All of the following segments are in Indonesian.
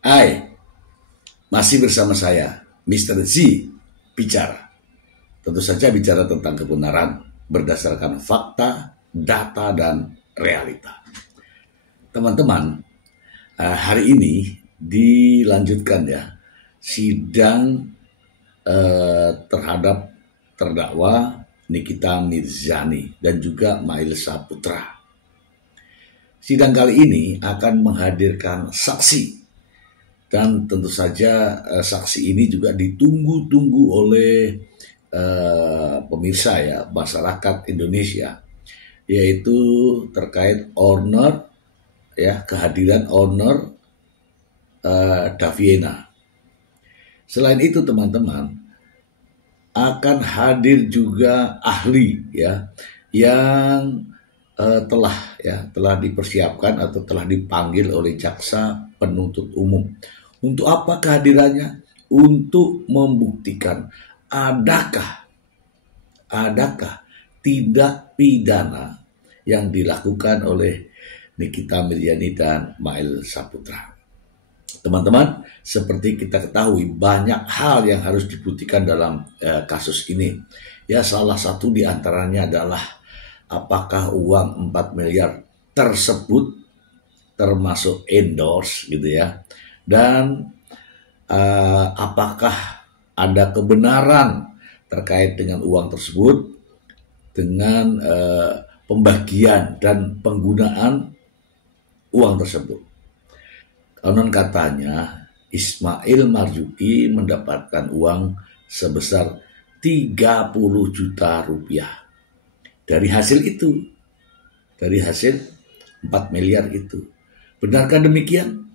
Hai, masih bersama saya, Mr. Z, bicara. Tentu saja bicara tentang kebenaran berdasarkan fakta, data, dan realita. Teman-teman, hari ini dilanjutkan ya, sidang terhadap terdakwa Nikita Mirzani dan juga Mail Saputra. Sidang kali ini akan menghadirkan saksi. Dan tentu saja saksi ini juga ditunggu-tunggu oleh pemirsa ya, masyarakat Indonesia, yaitu terkait owner ya, kehadiran owner Daviena. Selain itu teman-teman, akan hadir juga ahli ya yang telah dipersiapkan atau telah dipanggil oleh jaksa penuntut umum. Untuk apa kehadirannya? Untuk membuktikan adakah tindak pidana yang dilakukan oleh Nikita Mirzani dan Mail Saputra. Teman-teman, seperti kita ketahui banyak hal yang harus dibuktikan dalam kasus ini. Ya, salah satu diantaranya adalah apakah uang 4 miliar tersebut termasuk endorse gitu ya. Dan apakah ada kebenaran terkait dengan uang tersebut, dengan pembagian dan penggunaan uang tersebut. Konon katanya Ismail Marzuki mendapatkan uang sebesar 30 juta rupiah dari hasil itu, dari hasil 4 miliar itu. Benarkah demikian?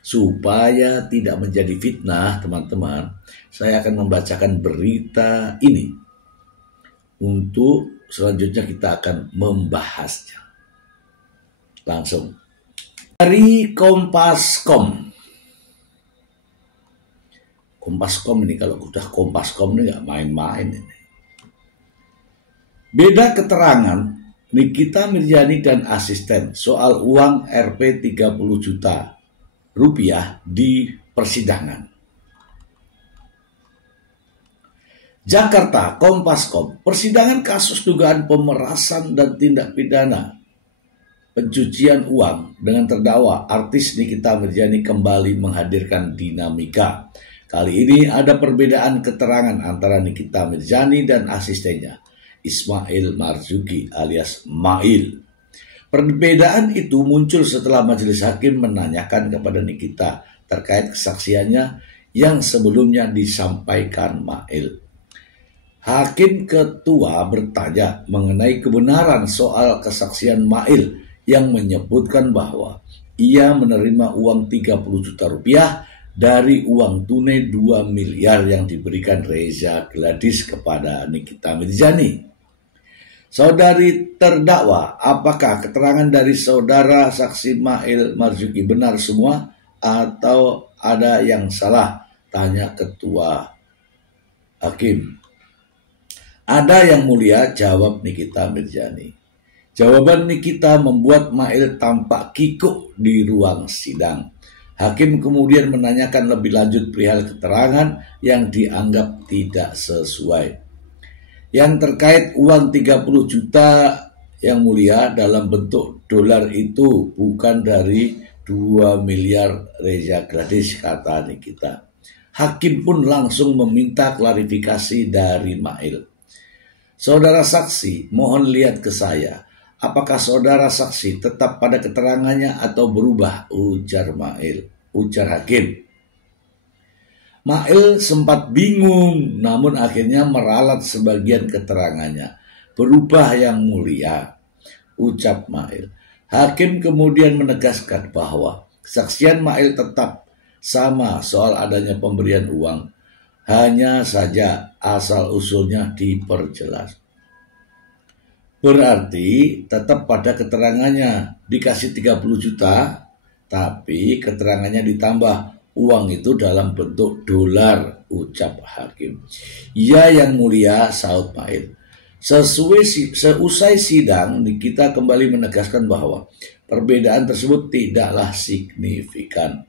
Supaya tidak menjadi fitnah teman-teman, saya akan membacakan berita ini. Untuk selanjutnya kita akan membahasnya. Langsung. Dari Kompascom. Kompascom ini, kalau udah Kompascom ini gak main-main ini. Beda keterangan Nikita Mirzani dan asisten soal uang Rp 30 juta rupiah di persidangan. Jakarta, Kompascom, persidangan kasus dugaan pemerasan dan tindak pidana pencucian uang dengan terdakwa artis Nikita Mirzani kembali menghadirkan dinamika. Kali ini ada perbedaan keterangan antara Nikita Mirzani dan asistennya, Ismail Marzuki alias Mail. Perbedaan itu muncul setelah majelis hakim menanyakan kepada Nikita terkait kesaksiannya yang sebelumnya disampaikan Mail. Hakim ketua bertanya mengenai kebenaran soal kesaksian Mail yang menyebutkan bahwa ia menerima uang 30 juta rupiah dari uang tunai 2 miliar yang diberikan Reza Gladys kepada Nikita Mirzani. Saudari terdakwa, apakah keterangan dari saudara saksi Mail Marzuki benar semua atau ada yang salah? Tanya ketua hakim. Ada yang mulia, jawab Nikita Mirzani. Jawaban Nikita membuat Mail tampak kikuk di ruang sidang. Hakim kemudian menanyakan lebih lanjut perihal keterangan yang dianggap tidak sesuai. Yang terkait uang 30 juta yang mulia dalam bentuk dolar itu bukan dari 2 miliar Reza Gladys, kata Nikita. Hakim pun langsung meminta klarifikasi dari Mail. Saudara saksi, mohon lihat ke saya. Apakah saudara saksi tetap pada keterangannya atau berubah? Ujar Mail, ujar hakim. Mail sempat bingung, namun akhirnya meralat sebagian keterangannya. Berubah yang mulia, ucap Mail. Hakim kemudian menegaskan bahwa kesaksian Mail tetap sama soal adanya pemberian uang. Hanya saja asal-usulnya diperjelas. Berarti tetap pada keterangannya dikasih 30 juta, tapi keterangannya ditambah uang itu dalam bentuk dolar, ucap hakim. Ya yang mulia, saut Mail. Seusai sidang, Nikita kembali menegaskan bahwa perbedaan tersebut tidaklah signifikan.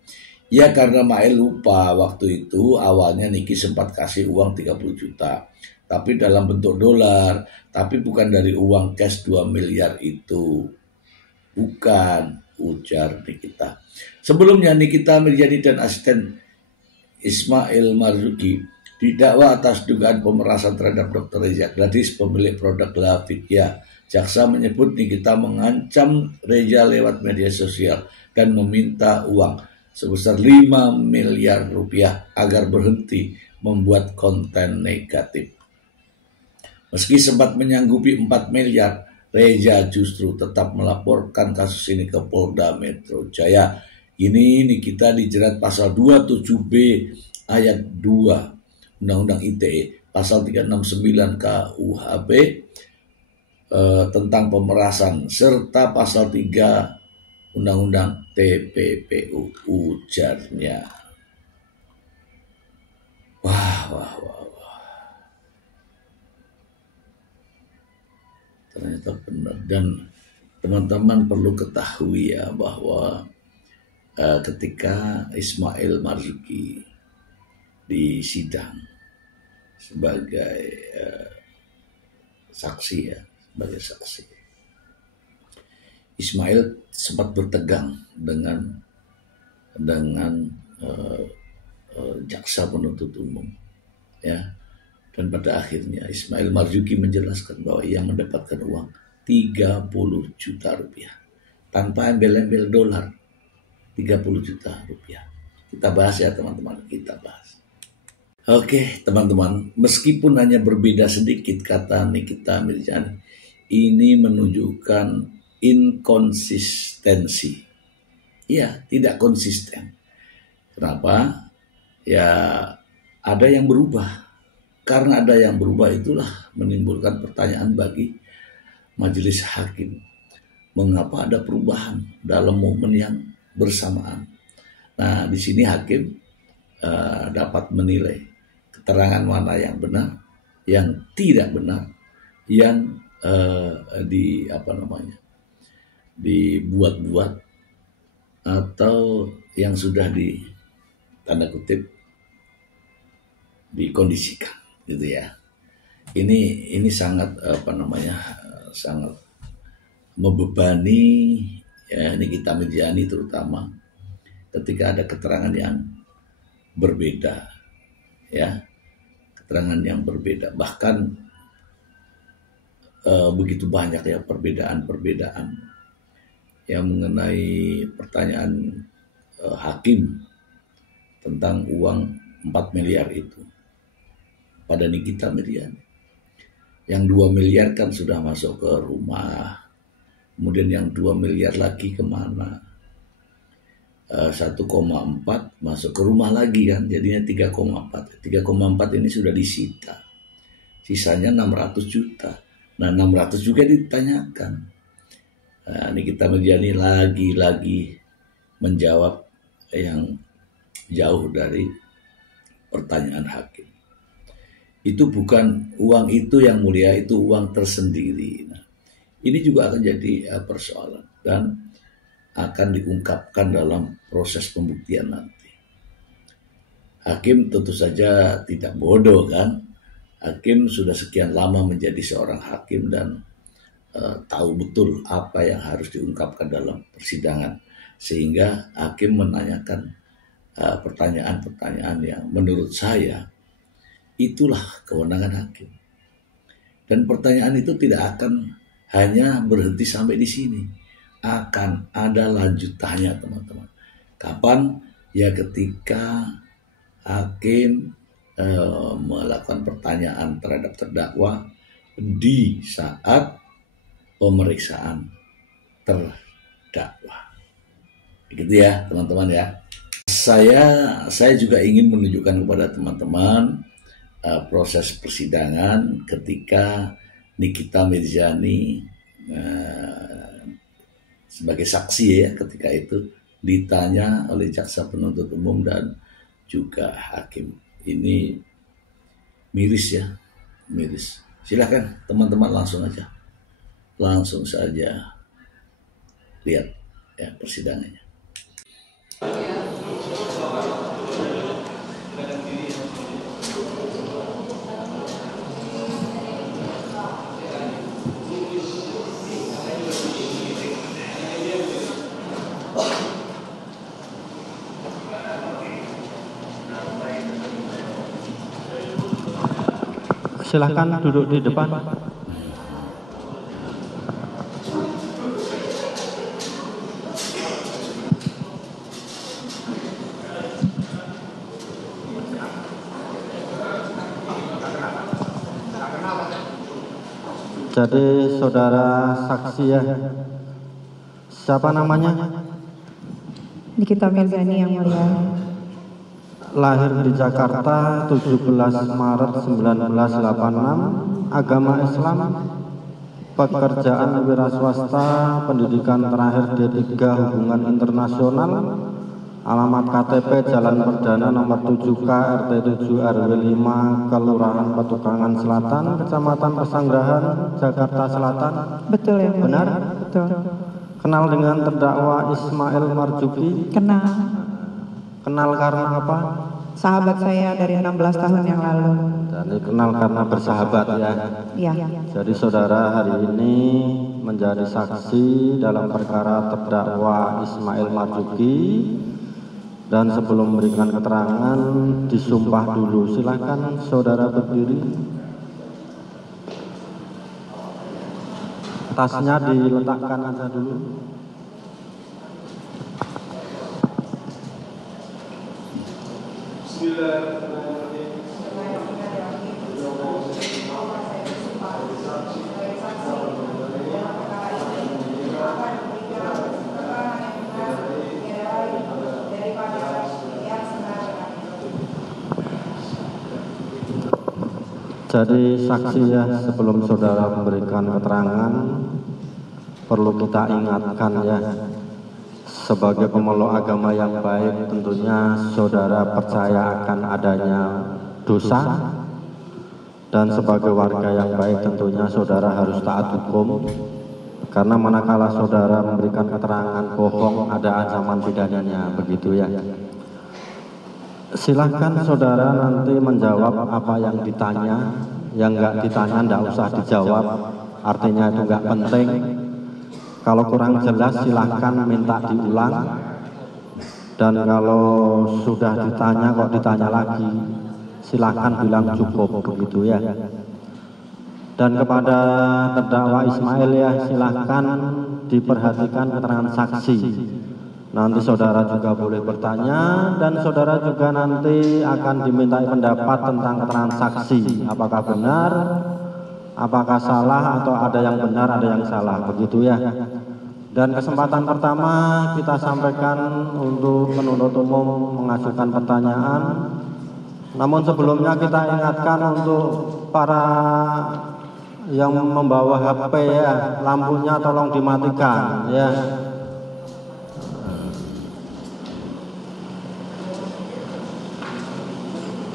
Ya karena Mae lupa waktu itu awalnya Niki sempat kasih uang 30 juta. Tapi dalam bentuk dolar. Tapi bukan dari uang cash 2 miliar itu. Bukan, ujar Nikita. Sebelumnya Nikita Mirjani dan asisten Ismail Marzuki didakwa atas dugaan pemerasan terhadap Dr. Reza Gladys, pemilik produk La Vidya. Jaksa menyebut Nikita mengancam Reza lewat media sosial dan meminta uang sebesar 5 miliar rupiah agar berhenti membuat konten negatif. Meski sempat menyanggupi 4 miliar, Reza justru tetap melaporkan kasus ini ke Polda Metro Jaya. Ini Nikita dijerat pasal 27B ayat 2 Undang-Undang ITE, pasal 369 KUHP tentang pemerasan, serta pasal 3 Undang-Undang TPPU, ujarnya. Wah. Ternyata benar. Dan teman-teman perlu ketahui ya bahwa ketika Ismail Marzuki di sidang sebagai saksi, Ismail sempat bertegang dengan jaksa penuntut umum, ya. Dan pada akhirnya Ismail Marzuki menjelaskan bahwa ia mendapatkan uang 30 juta rupiah tanpa embel-embel dolar. 30 juta rupiah. Kita bahas ya teman-teman, kita bahas. Oke teman-teman, meskipun hanya berbeda sedikit kata Nikita Mirjani, ini menunjukkan inkonsistensi. Ya, tidak konsisten. Kenapa? Ya, ada yang berubah. Karena ada yang berubah itulah menimbulkan pertanyaan bagi majelis hakim. Mengapa ada perubahan dalam momen yang bersamaan? Nah, di sini hakim dapat menilai keterangan mana yang benar, yang tidak benar, yang dibuat-buat atau yang sudah tanda kutip dikondisikan, gitu ya. Ini sangat sangat membebani ya, Nikita Mirjani terutama ketika ada keterangan yang berbeda, ya, keterangan yang berbeda, bahkan begitu banyak ya perbedaan yang mengenai pertanyaan hakim tentang uang 4 miliar itu pada Nikita Mirjani. Yang 2 miliar kan sudah masuk ke rumah, kemudian yang 2 miliar lagi kemana? 1,4 masuk ke rumah lagi kan, jadinya 3,4. 3,4 ini sudah disita, sisanya 600 juta. Nah 600 juga ditanyakan. Nikita Mirjani lagi-lagi menjawab yang jauh dari pertanyaan hakim. Itu bukan uang itu yang mulia, itu uang tersendiri. Nah, ini juga akan jadi persoalan dan akan diungkapkan dalam proses pembuktian nanti. Hakim tentu saja tidak bodoh kan. Hakim sudah sekian lama menjadi seorang hakim dan tahu betul apa yang harus diungkapkan dalam persidangan. Sehingga hakim menanyakan pertanyaan-pertanyaan yang menurut saya itulah kewenangan hakim. Dan pertanyaan itu tidak akan hanya berhenti sampai di sini. Akan ada lanjutannya teman-teman. Kapan? Ya ketika hakim melakukan pertanyaan terhadap terdakwa di saat pemeriksaan terdakwa. Begitu ya teman-teman ya. Saya juga ingin menunjukkan kepada teman-teman proses persidangan ketika Nikita Mirjani sebagai saksi ya ketika itu ditanya oleh jaksa penuntut umum dan juga hakim. Ini miris ya, miris. Silakan teman-teman langsung saja lihat ya persidangannya. Silahkan duduk di depan. Jadi saudara saksi ya, siapa namanya? Nikita Mirzani yang mulia. Lahir di Jakarta 17 Maret 1986, agama Islam, pekerjaan wira swasta, pendidikan terakhir D3 hubungan internasional, alamat KTP Jalan Perdana nomor 7K RT 7 RW 5 Kelurahan Petukangan Selatan, Kecamatan Pesanggerahan, Jakarta Selatan. Betul ya. Benar? Betul. Kenal dengan terdakwa Ismail Marzuki? Kenal. Kenal karena apa? Sahabat saya dari 16 tahun yang lalu. Jadi kenal karena bersahabat ya. Iya. Jadi saudara hari ini menjadi saksi dalam perkara terdakwa Ismail Marzuki. Dan sebelum memberikan keterangan, disumpah dulu. Silakan saudara berdiri. Tasnya diletakkan aja dulu. Jadi saksi ya, sebelum saudara memberikan keterangan, perlu kita ingatkan ya, sebagai pemeluk agama yang baik tentunya saudara percaya akan adanya dosa, dan sebagai warga yang baik tentunya saudara harus taat hukum, karena manakala saudara memberikan keterangan bohong ada ancaman pidananya, begitu ya. Silahkan saudara nanti menjawab apa yang ditanya, yang enggak ditanya enggak usah dijawab, artinya itu enggak penting. Kalau kurang jelas silahkan minta diulang, dan kalau sudah ditanya kok ditanya lagi, silahkan bilang cukup, begitu ya. Dan kepada terdakwa Ismail ya, silahkan diperhatikan keterangan saksi. Nanti saudara juga boleh bertanya, dan saudara juga nanti akan dimintai pendapat tentang keterangan saksi, apakah benar, apakah salah, atau ada yang benar, ada yang salah, begitu ya. Dan kesempatan pertama kita sampaikan untuk penuntut umum mengajukan pertanyaan. Namun sebelumnya kita ingatkan untuk para yang membawa HP ya, lampunya tolong dimatikan ya.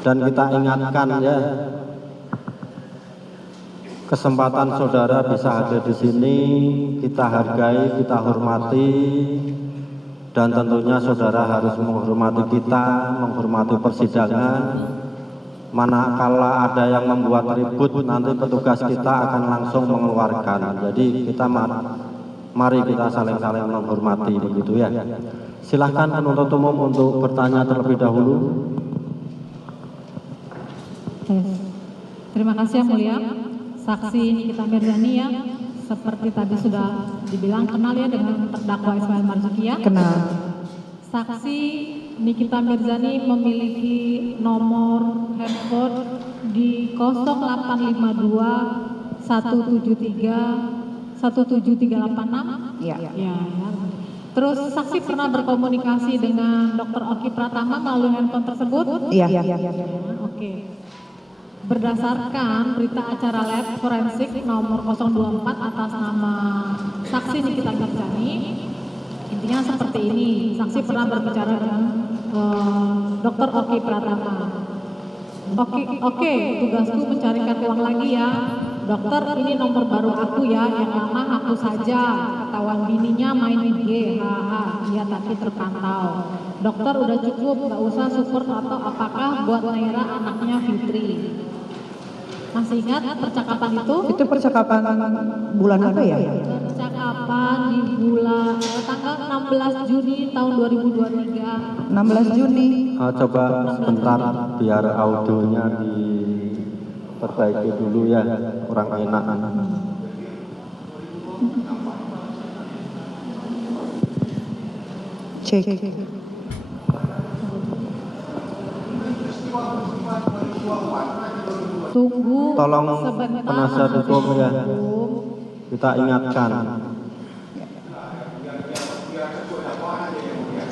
Dan kita ingatkan ya, kesempatan saudara bisa hadir di sini, kita hargai, kita hormati, dan tentunya saudara harus menghormati kita, menghormati persidangan. Manakala ada yang membuat ribut, nanti petugas kita akan langsung mengeluarkan. Jadi kita mari kita saling-saling menghormati, begitu ya. Silahkan penuntut umum untuk bertanya terlebih dahulu. Terima kasih yang mulia. Saksi Nikita Mirzani ya, seperti tadi sudah dibilang kenal ya dengan terdakwa Ismail Marzuki ya. Kenal. Saksi Nikita Mirzani memiliki nomor handphone di 0852 173 17386. Iya. Ya. Terus saksi pernah berkomunikasi dengan Dr. Oki Pratama melalui handphone tersebut? Iya. Oke. Berdasarkan berita acara lab forensik nomor 024 atas nama saksi Nikita Mirzani, intinya seperti ini. Saksi pernah berbicara dengan Dr. Oki Pratama. Oke, tugasku mencarikan uang lagi ya. Dokter, ini nomor baru aku ya, yang lama aku saja. Ketahuan bininya main IG, haha, dia tadi terpantau. Dokter udah cukup, gak usah support atau apakah buat Naira anaknya Fitri. Masih ingat percakapan itu? Itu percakapan bulan apa ya? Percakapan di bulan tanggal 16 Juni tahun 2023. 16 Juni. Coba sebentar biar audionya perbaiki dulu ya, kurang enak. Cek. Tunggu Tolong sebentar. penasihat hukum ya, kita ingatkan.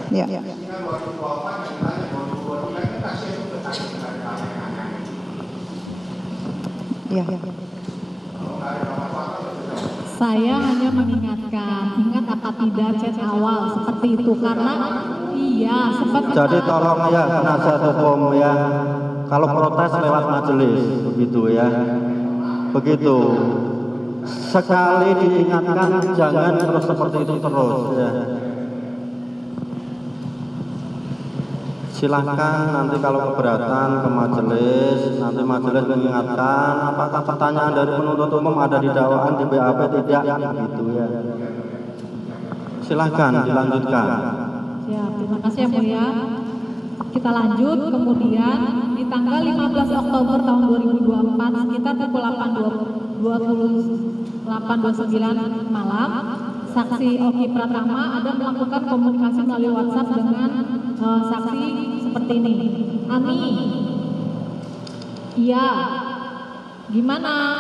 Ya. Ya. Saya hanya mengingatkan, ingat apa tidak chat awal seperti itu karena iya sebentar. Jadi tolong ya penasihat hukum ya, kalau protes lewat majelis begitu ya, begitu. Sekali diingatkan jangan terus seperti itu terus ya. Silahkan nanti kalau keberatan ke majelis, nanti majelis mengingatkan apakah pertanyaan dari penuntut umum ada di dakwaan di BAP tidak gitu ya. Silahkan dilanjutkan. Siap, terima kasih yang mulia. Kita lanjut, kemudian di tanggal 15 Oktober tahun 2024 sekitar pukul 8.29 malam, saksi Oki Pratama ada melakukan komunikasi melalui WhatsApp dengan saksi seperti ini. Ami, iya, gimana?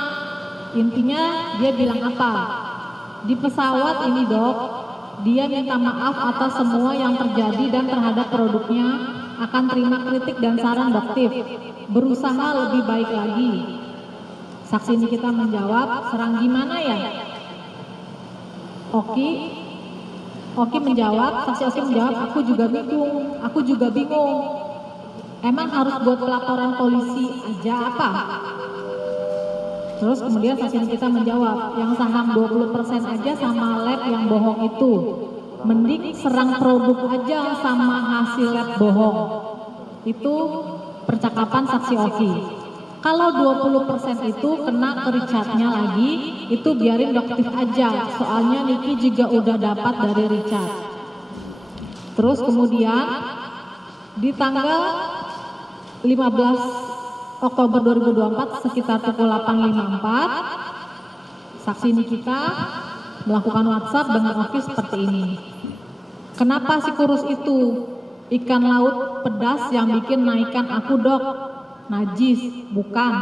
Intinya dia bilang apa? Di pesawat ini dok, dia minta maaf atas semua yang terjadi dan terhadap produknya, akan terima kritik dan saran doktif, berusaha lebih baik lagi. Saksi ini kita menjawab, serang gimana ya? Oki menjawab, saksi Oki menjawab, aku juga bingung. Emang harus buat pelaporan polisi aja apa? Terus kemudian saksi kita menjawab, yang saham 20% aja sama lab yang bohong itu. Mending serang produk aja sama hasil lab bohong. Itu percakapan saksi Oki. Kalau 20% itu kena ke Richardnya lagi, itu biarin doktif aja. Soalnya Niki juga udah dapat dari Richard. Terus kemudian di tanggal 15 Oktober 2024 sekitar pukul 8.54 saksi Nikita melakukan WhatsApp dengan Oki seperti ini. Kenapa si kurus itu? Ikan laut pedas yang bikin naikkan aku dok. Najis, bukan.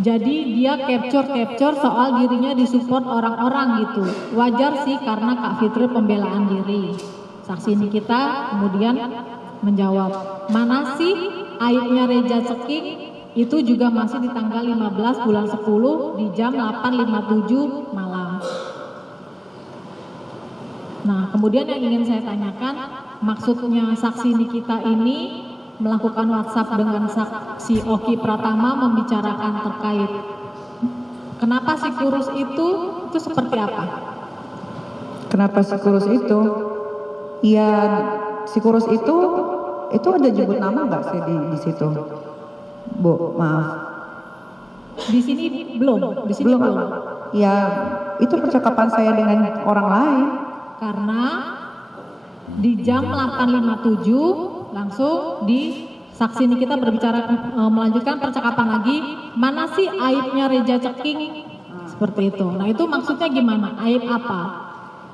Jadi dia capture soal dirinya disupport orang-orang gitu. Wajar sih karena Kak Fitri pembelaan diri. Saksi Nikita kemudian menjawab, mana sih aibnya Reja Ceking? Itu juga masih di tanggal 15 bulan 10 di jam 8.57 malam. Nah, kemudian yang ingin saya tanyakan, maksudnya saksi Nikita ini melakukan WhatsApp dengan saksi Oki Pratama membicarakan terkait kenapa si kurus itu seperti apa? Kenapa si kurus itu? Ya, si kurus itu ada nyebut nama nggak sih di situ? Bu, maaf. Di sini belum. Ya, itu percakapan saya dengan orang lain. Karena di jam 8.57 langsung di saksi ini kita berbicara melanjutkan percakapan lagi, mana sih aibnya Reja Ceking? Seperti itu. Nah itu maksudnya gimana? Aib apa?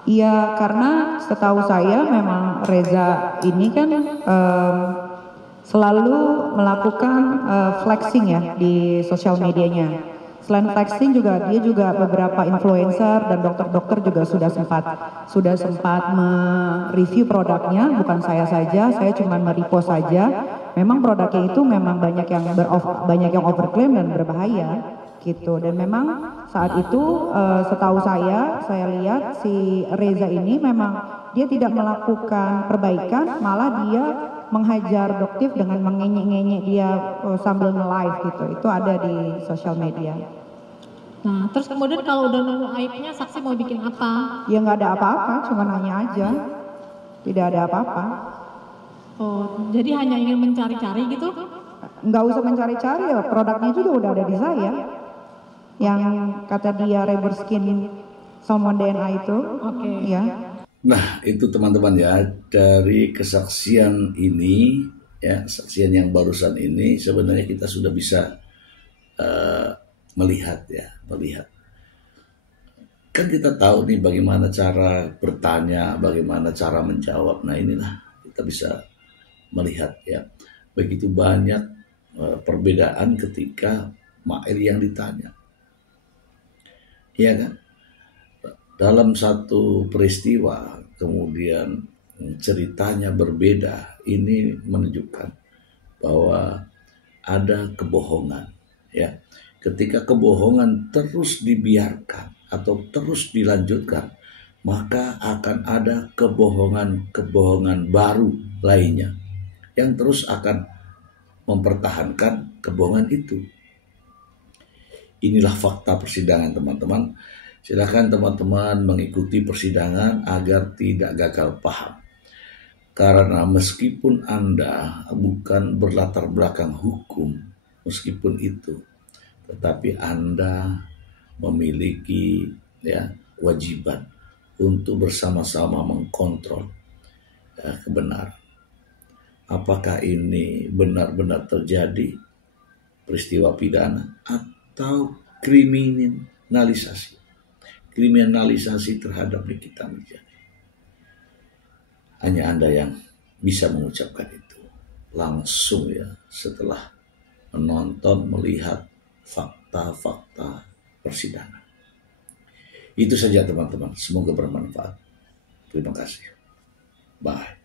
Iya, karena setahu saya memang Reza ini kan selalu melakukan flexing ya di sosial medianya. Selain flexing juga dia juga beberapa influencer dan dokter-dokter juga sudah sempat mereview produknya, bukan saya saja, saya cuma merepost saja. Memang produknya itu memang banyak yang overclaim dan berbahaya gitu. Dan memang saat itu setahu saya lihat si Reza ini memang dia tidak melakukan perbaikan, malah dia menghajar doktif dengan mengenyek-ngenyek dia sambil nge-live gitu. Itu ada di sosial media. Nah, terus kemudian kalau udah nemu aibnya, saksi mau bikin apa? Ya nggak ada apa-apa, cuma nanya aja. Tidak ada apa-apa. Oh, jadi hanya ingin mencari-cari gitu? Nggak usah mencari-cari ya, produknya juga udah ada di saya. Yang kata dia Rebel Skin Salmon DNA itu. Oke. Ya. Nah, itu teman-teman ya, dari kesaksian ini ya, saksian yang barusan ini sebenarnya kita sudah bisa melihat. Kan kita tahu nih bagaimana cara bertanya, bagaimana cara menjawab. Nah inilah kita bisa melihat ya, begitu banyak perbedaan ketika materi yang ditanya. Iya kan? Dalam satu peristiwa kemudian ceritanya berbeda, ini menunjukkan bahwa ada kebohongan ya. Ketika kebohongan terus dibiarkan atau terus dilanjutkan, maka akan ada kebohongan-kebohongan baru lainnya yang terus akan mempertahankan kebohongan itu. Inilah fakta persidangan, teman-teman. Silakan teman-teman mengikuti persidangan agar tidak gagal paham. Karena meskipun Anda bukan berlatar belakang hukum, meskipun itu, tetapi Anda memiliki ya kewajiban untuk bersama-sama mengkontrol kebenaran. Apakah ini benar-benar terjadi peristiwa pidana atau kriminalisasi terhadap Nikita Mirzani. Hanya Anda yang bisa mengucapkan itu langsung ya, setelah menonton, melihat fakta-fakta persidangan. Itu saja teman-teman, semoga bermanfaat. Terima kasih. Bye.